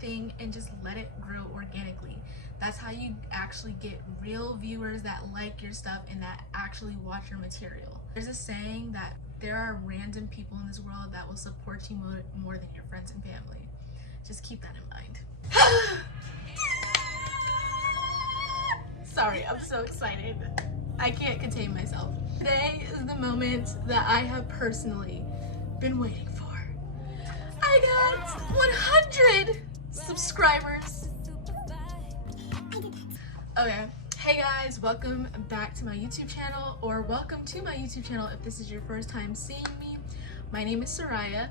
thing and just let it grow organically. That's how you actually get real viewers that like your stuff and that actually watch your material. There's a saying that there are random people in this world that will support you more than your friends and family. Just keep that in mind. Sorry, I'm so excited. I can't contain myself. Today is the moment that I have personally been waiting for. I got 100 subscribers. Okay, hey guys, welcome back to my YouTube channel, or welcome to my YouTube channel if this is your first time seeing me. My name is Seriah,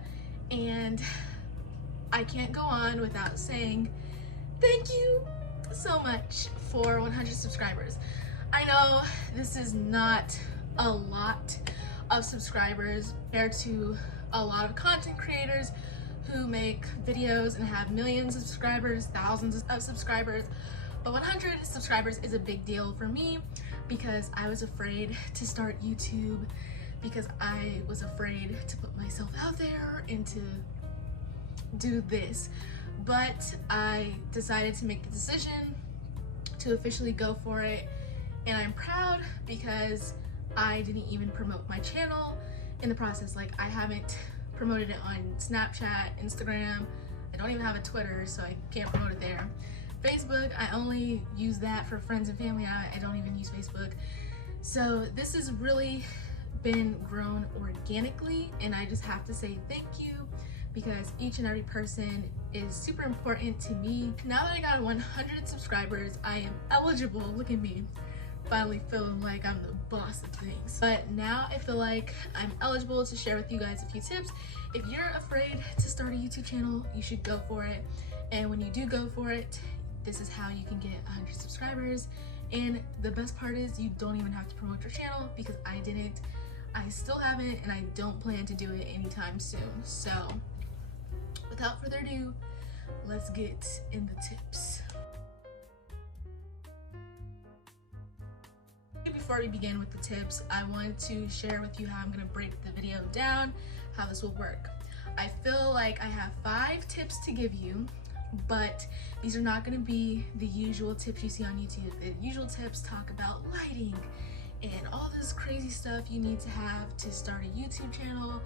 and I can't go on without saying thank you so much for 100 subscribers. I know this is not a lot of subscribers compared to a lot of content creators who make videos and have millions of subscribers, thousands of subscribers, but 100 subscribers is a big deal for me because I was afraid to start YouTube, because I was afraid to put myself out there and to do this. But I decided to make the decision to officially go for it, and I'm proud because I didn't even promote my channel in the process. Like, I haven't promoted it on Snapchat, Instagram. I don't even have a Twitter, so I can't promote it there. Facebook, I only use that for friends and family. I don't even use Facebook. So this has really been grown organically, and I just have to say thank you because each and every person is super important to me. Now that I got 100 subscribers, I am eligible. Look at me, finally feeling like I'm the boss of things. But now I feel like I'm eligible to share with you guys a few tips. If you're afraid to start a YouTube channel, you should go for it. And when you do go for it, this is how you can get 100 subscribers. And the best part is you don't even have to promote your channel, because I didn't, I still haven't, and I don't plan to do it anytime soon. So without further ado, let's get in the tips. Before we begin with the tips, I want to share with you how I'm going to break the video down, how this will work. I feel like I have 5 tips to give you, but these are not going to be the usual tips you see on YouTube. The usual tips talk about lighting and all this crazy stuff you need to have to start a YouTube channel.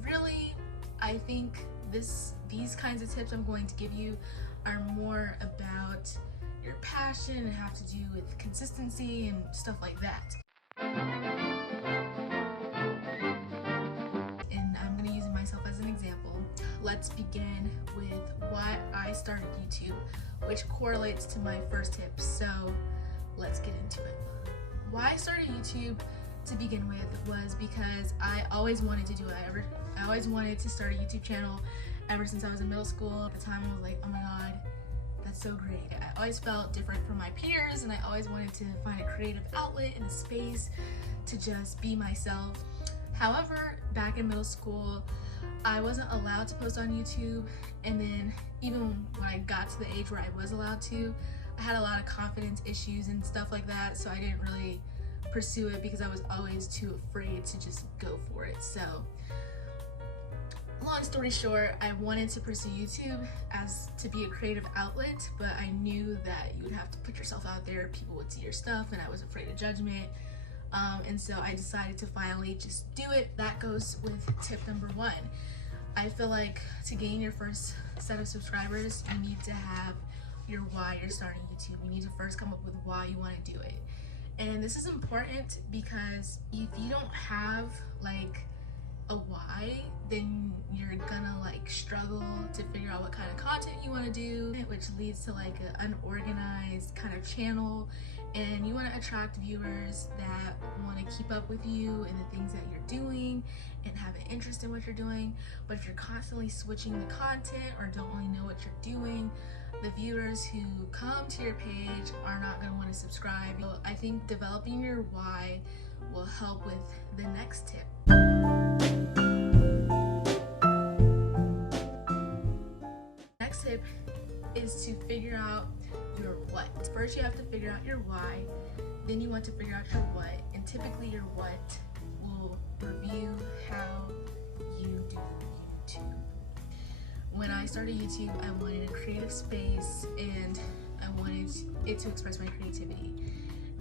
Really, I think these kinds of tips I'm going to give you are more about your passion and have to do with consistency and stuff like that. And I'm going to use myself as an example. Let's begin with why I started YouTube, which correlates to my first tip. So let's get into it. Why I started YouTube to begin with was because I always wanted to do it. I always wanted to start a YouTube channel ever since I was in middle school. At the time I was like, oh my god, that's so great. I always felt different from my peers, and I always wanted to find a creative outlet and a space to just be myself. However, back in middle school, I wasn't allowed to post on YouTube, and then even when I got to the age where I was allowed to, I had a lot of confidence issues and stuff like that, so I didn't really pursue it because I was always too afraid to just go for it. So long story short, I wanted to pursue YouTube as to be a creative outlet, but I knew that you would have to put yourself out there, people would see your stuff, and I was afraid of judgment. And so I decided to finally just do it. That goes with tip number 1. I feel like to gain your first set of subscribers, you need to have your why you're starting YouTube. You need to first come up with why you want to do it. And this is important because if you don't have like a why, then you're gonna like struggle to figure out what kind of content you want to do, which leads to like an unorganized kind of channel. And you want to attract viewers that want to keep up with you and the things that you're doing and have an interest in what you're doing. But if you're constantly switching the content or don't really know what you're doing, the viewers who come to your page are not going to want to subscribe. So I think developing your why will help with the next tip. Next tip is to figure out your what. First you have to figure out your why, then you want to figure out your what, and typically your what will review how you do YouTube. when I started YouTube, I wanted a creative space and I wanted it to express my creativity.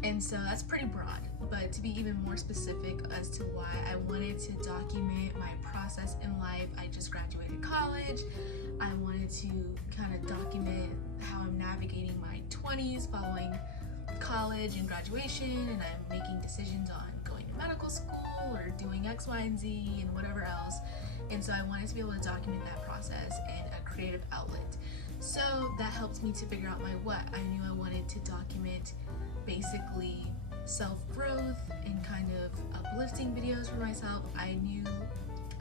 And so that's pretty broad, but to be even more specific as to why I wanted to document my process in life, I just graduated college. I wanted to kind of document how I'm navigating my 20s following college and graduation, and I'm making decisions on going to medical school or doing X, Y, and Z and whatever else. And so I wanted to be able to document that process and a creative outlet. So that helped me to figure out my what. I knew I wanted to document basically self-growth and kind of uplifting videos for myself. I knew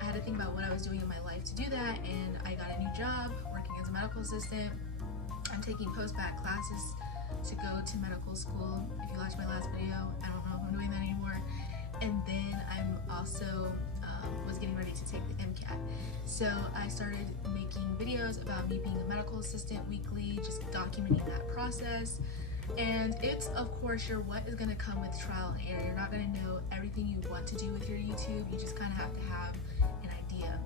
I had to think about what I was doing in my life to do that, and I got a new job working as a medical assistant. I'm taking post-bac classes to go to medical school. If you watched my last video, I don't know if I'm doing that anymore. And then I'm also was getting ready to take the MCAT. So I started making videos about me being a medical assistant weekly, just documenting that process. And it's, of course, your what is going to come with trial and error. You're not going to know everything you want to do with your YouTube. You just kind of have to have an idea.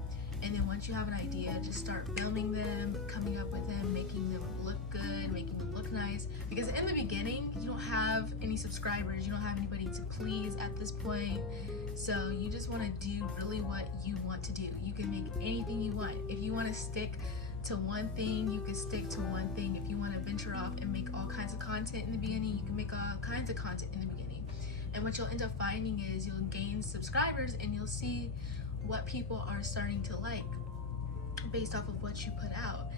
And then once you have an idea, just start filming them, coming up with them, making them look good, making them look nice. Because in the beginning, you don't have any subscribers, you don't have anybody to please at this point. So you just want to do really what you want to do. You can make anything you want. If you want to stick to one thing, you can stick to one thing. If you want to venture off and make all kinds of content in the beginning, you can make all kinds of content in the beginning. And what you'll end up finding is you'll gain subscribers and you'll see what people are starting to like based off of what you put out.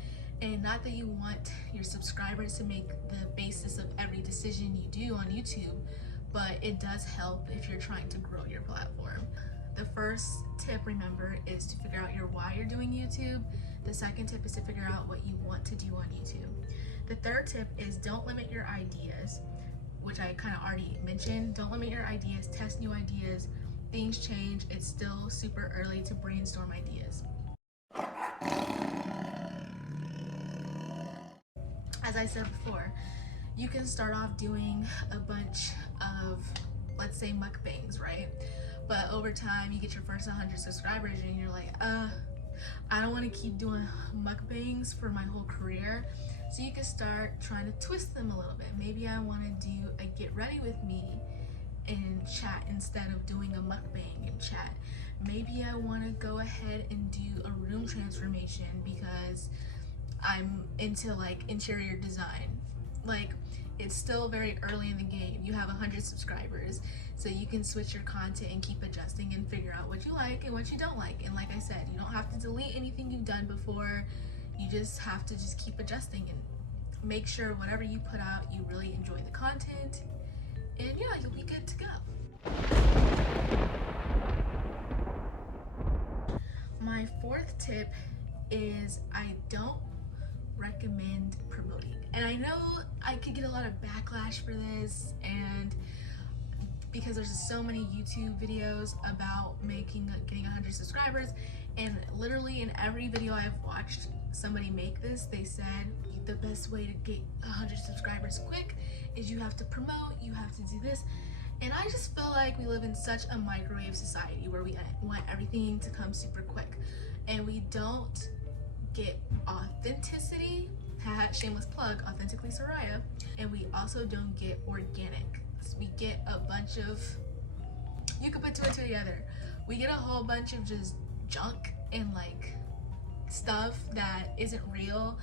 And not that you want your subscribers to make the basis of every decision you do on YouTube, but it does help if you're trying to grow your platform. The first tip, remember, is to figure out your why you're doing YouTube. The second tip is to figure out what you want to do on YouTube. The third tip is don't limit your ideas, which I kind of already mentioned. Don't limit your ideas, test new ideas. Things change. It's still super early to brainstorm ideas. As I said before, you can start off doing a bunch of, let's say, mukbangs, right? But over time, you get your first 100 subscribers and you're like, I don't want to keep doing mukbangs for my whole career. So you can start trying to twist them a little bit. Maybe I want to do a get ready with me in chat instead of doing a mukbang in chat. Maybe I want to go ahead and do a room transformation because I'm into like interior design. Like, it's still very early in the game. You have 100 subscribers, so you can switch your content and keep adjusting and figure out what you like and what you don't like. And like I said, you don't have to delete anything you've done before. You just have to just keep adjusting and make sure whatever you put out, you really enjoy the content. And yeah, you'll be good to go. My fourth tip is I don't recommend promoting. And I know I could get a lot of backlash for this, and because there's just so many YouTube videos about getting 100 subscribers, and literally in every video I've watched somebody make this, they said the best way to get 100 subscribers quick is you have to promote, you have to do this. And I just feel like we live in such a microwave society where we want everything to come super quick, and we don't get authenticity. Shameless plug, authenticallyseriah. And we also don't get organic. We get a bunch of, you can put two and two together. We get a whole bunch of just junk and like stuff that isn't real.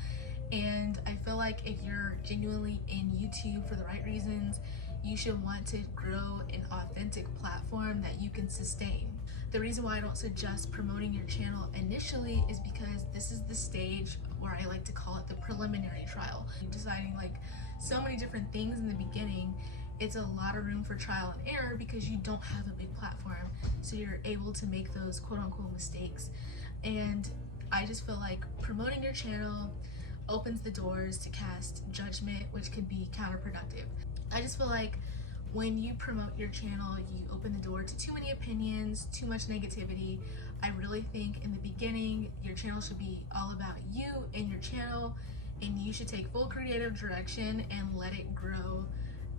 And I feel like if you're genuinely in YouTube for the right reasons, you should want to grow an authentic platform that you can sustain. The reason why I don't suggest promoting your channel initially is because this is the stage where I like to call it the preliminary trial. You're deciding like so many different things in the beginning. It's a lot of room for trial and error because you don't have a big platform, so you're able to make those quote-unquote mistakes. And I just feel like promoting your channel opens the doors to cast judgment, which could be counterproductive. I just feel like when you promote your channel, you open the door to too many opinions, too much negativity. I really think in the beginning, your channel should be all about you and your channel, and you should take full creative direction and let it grow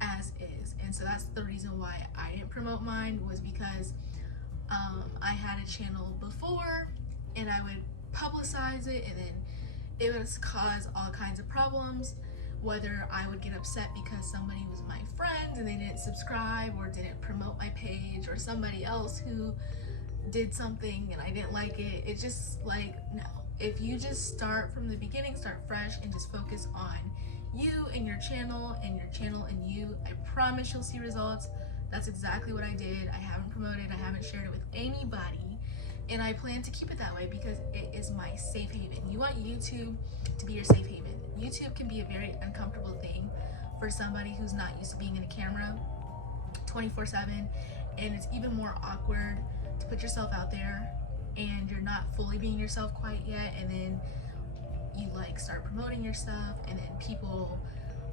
as is. And so that's the reason why I didn't promote mine, was because I had a channel before and I would publicize it and then it would cause all kinds of problems, whether I would get upset because somebody was my friend and they didn't subscribe or didn't promote my page, or somebody else who did something and I didn't like it. It's just like, no. If you just start from the beginning, start fresh, and just focus on you and your channel and you, I promise you'll see results. That's exactly what I did. I haven't promoted, I haven't shared it with anybody, and I plan to keep it that way because it is my safe haven. You want YouTube to be your safe haven. YouTube can be a very uncomfortable thing for somebody who's not used to being in a camera 24/7, and it's even more awkward to put yourself out there and you're not fully being yourself quite yet, and then you like start promoting your stuff, and then people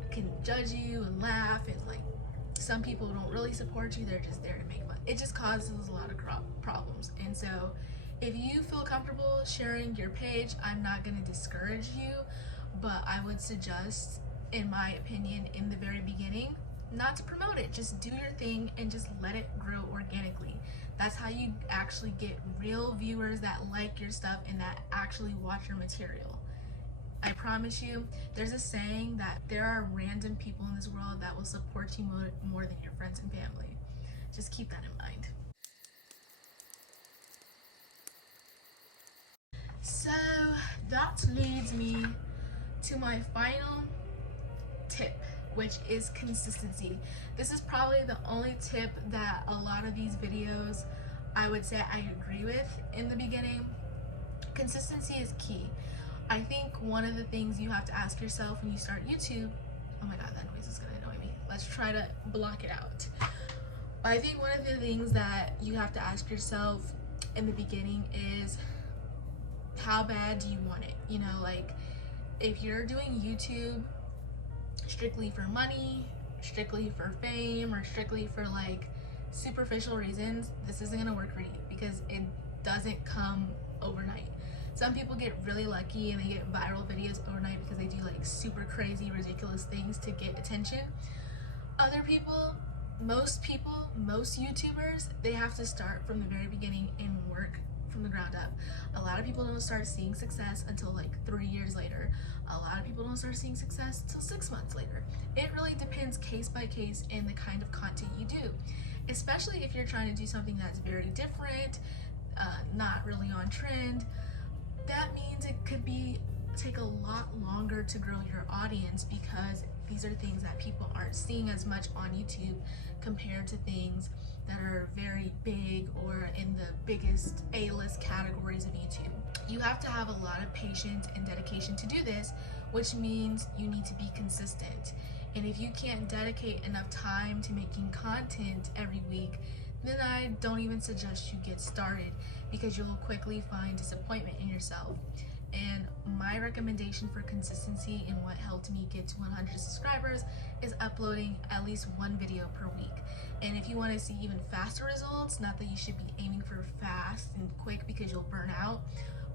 can judge you and laugh, and like some people don't really support you, they're just there to make fun. It just causes a lot of problems. And so if you feel comfortable sharing your page, I'm not going to discourage you, but I would suggest, in my opinion, in the very beginning, not to promote it. Just do your thing and just let it grow organically. That's how you actually get real viewers that like your stuff and that actually watch your material. I promise you, there's a saying that there are random people in this world that will support you more than your friends and family. Just keep that in mind. So that leads me to my final tip, which is consistency. This is probably the only tip that a lot of these videos I would say I agree with in the beginning. Consistency is key. I think one of the things you have to ask yourself when you start YouTube, oh my god, that noise is gonna annoy me. Let's try to block it out. I think one of the things that you have to ask yourself in the beginning is, how bad do you want it? You know, like if you're doing YouTube strictly for money, strictly for fame, or strictly for like superficial reasons, this isn't gonna work for you because it doesn't come overnight. Some people get really lucky and they get viral videos overnight because they do like super crazy, ridiculous things to get attention. Other people, most YouTubers, they have to start from the very beginning and work from the ground up. A lot of people don't start seeing success until like 3 years later. A lot of people don't start seeing success until 6 months later. It really depends case by case and the kind of content you do, especially if you're trying to do something that's very different, not really on trend. That means it could take a lot longer to grow your audience because these are things that people aren't seeing as much on YouTube compared to things that are very big or in the biggest A-list categories of YouTube. You have to have a lot of patience and dedication to do this, which means you need to be consistent. And if you can't dedicate enough time to making content every week, then I don't even suggest you get started because you'll quickly find disappointment in yourself. And my recommendation for consistency and what helped me get to 100 subscribers is uploading at least one video per week. And if you want to see even faster results, not that you should be aiming for fast and quick because you'll burn out,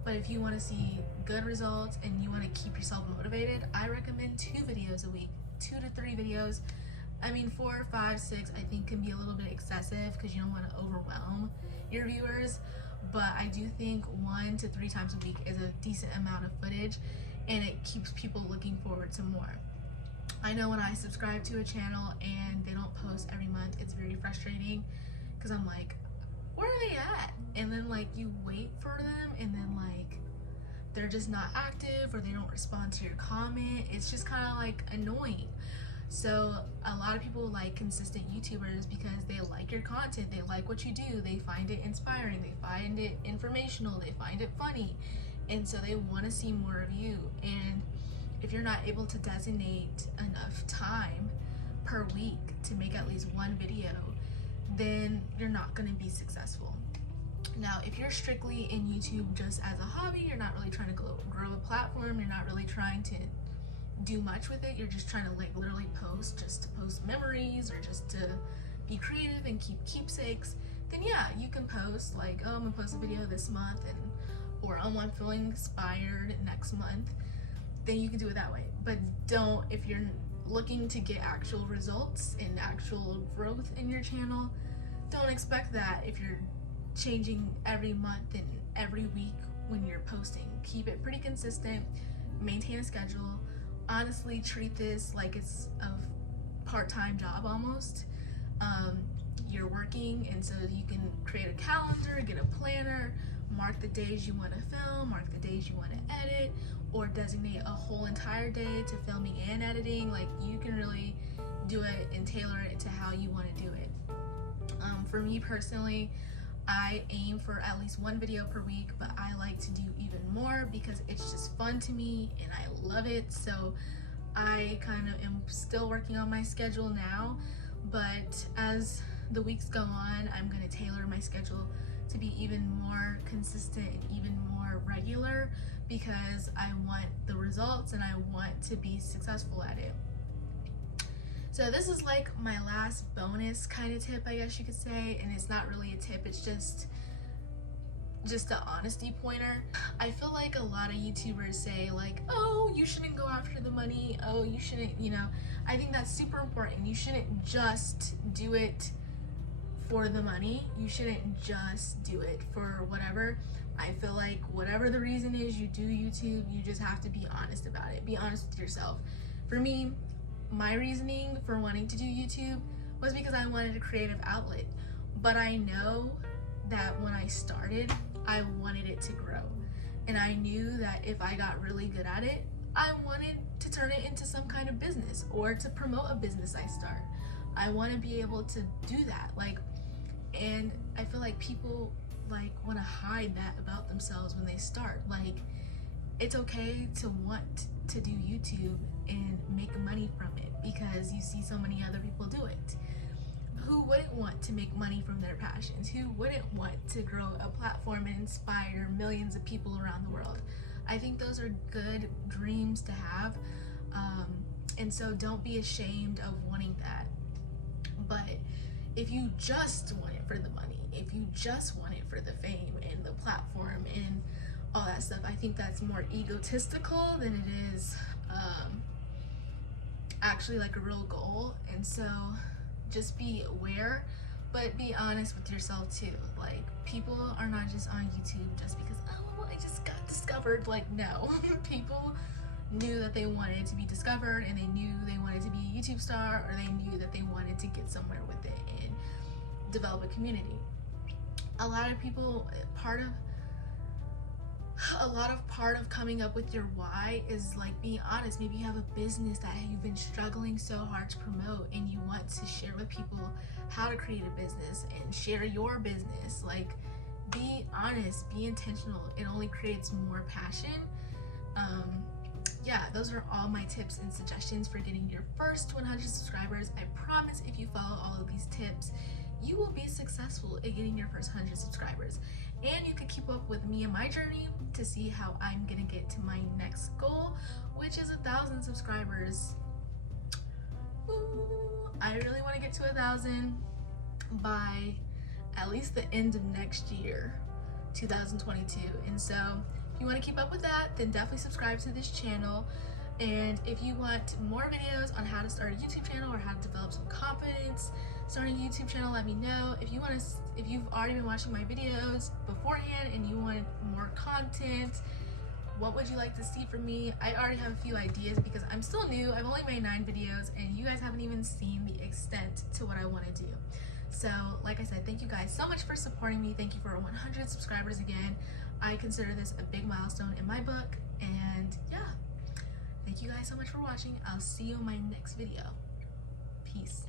but if you want to see good results and you want to keep yourself motivated, I recommend 2 videos a week, 2 to 3 videos. I mean, 4, 5, 6 I think can be a little bit excessive because you don't want to overwhelm your viewers, but I do think 1 to 3 times a week is a decent amount of footage and it keeps people looking forward to more. I know when I subscribe to a channel and they don't post every month, it's very frustrating because I'm like, where are they at? And then like you wait for them and then like they're just not active or they don't respond to your comment. It's just kind of like annoying. So a lot of people like consistent YouTubers because they like your content, they like what you do, they find it inspiring, they find it informational, they find it funny, and so they want to see more of you. And if you're not able to designate enough time per week to make at least one video, then you're not going to be successful. Now, if you're strictly in YouTube just as a hobby, you're not really trying to grow a platform, you're not really trying to do much with it, you're just trying to like literally post just to post memories or just to be creative and keep keepsakes, then yeah, you can post like, oh, I'm gonna post a video this month, and or oh, I'm feeling inspired next month, then you can do it that way. But don't, if you're looking to get actual results and actual growth in your channel, don't expect that if you're changing every month and every week when you're posting. Keep it pretty consistent. maintain a schedule. Honestly, treat this like it's a part-time job almost. You're working, and so you can create a calendar, get a planner, mark the days you want to film, mark the days you want to edit, or designate a whole entire day to filming and editing. Like, you can really do it and tailor it to how you want to do it. For me personally, I aim for at least one video per week, but I like to do even more because it's just fun to me and I love it. So I kind of am still working on my schedule now, but as the weeks go on, I'm going to tailor my schedule to be even more consistent and even more regular because I want the results and I want to be successful at it. So this is like my last bonus kind of tip, I guess you could say, and it's not really a tip, it's just an honesty pointer. I feel like a lot of YouTubers say like, oh, you shouldn't go after the money, oh, you shouldn't, you know. I think that's super important. You shouldn't just do it for the money. You shouldn't just do it for whatever. I feel like whatever the reason is you do YouTube, you just have to be honest about it. Be honest with yourself. For me, my reasoning for wanting to do YouTube was because I wanted a creative outlet. But I know that when I started, I wanted it to grow. And I knew that if I got really good at it, I wanted to turn it into some kind of business or to promote a business I start. I want to be able to do that. Like, and I feel like people like want to hide that about themselves when they start. Like, it's okay to want to do YouTube and make money from it because you see so many other people do it. Who wouldn't want to make money from their passions? Who wouldn't want to grow a platform and inspire millions of people around the world? I think those are good dreams to have, and so don't be ashamed of wanting that. But if you just want it for the money, if you just want it for the fame and the platform and all that stuff, I think that's more egotistical than it is actually like a real goal. And so just be aware, but be honest with yourself too. Like, people are not just on YouTube just because, oh, I just got discovered. Like, no. People knew that they wanted to be discovered, and they knew they wanted to be a YouTube star, or they knew that they wanted to get somewhere with it and develop a community. A lot of people, part of coming up with your why is like being honest. Maybe you have a business that you've been struggling so hard to promote, and you want to share with people how to create a business and share your business. Like, be honest, be intentional. It only creates more passion. Yeah, those are all my tips and suggestions for getting your first 100 subscribers. I promise if you follow all of these tips, you will be successful at getting your first 100 subscribers. And you can keep up with me and my journey to see how I'm gonna get to my next goal, which is 1,000 subscribers. Ooh, I really want to get to 1,000 by at least the end of next year, 2022. And so if you want to keep up with that, then definitely subscribe to this channel. And if you want more videos on how to start a YouTube channel or how to develop some confidence starting a YouTube channel, let me know. If you've already been watching my videos beforehand and you want more content, what would you like to see from me? I already have a few ideas because I'm still new. I've only made 9 videos and you guys haven't even seen the extent to what I want to do. So like I said, thank you guys so much for supporting me. Thank you for 100 subscribers again. I consider this a big milestone in my book. And yeah, thank you guys so much for watching. I'll see you in my next video. Peace.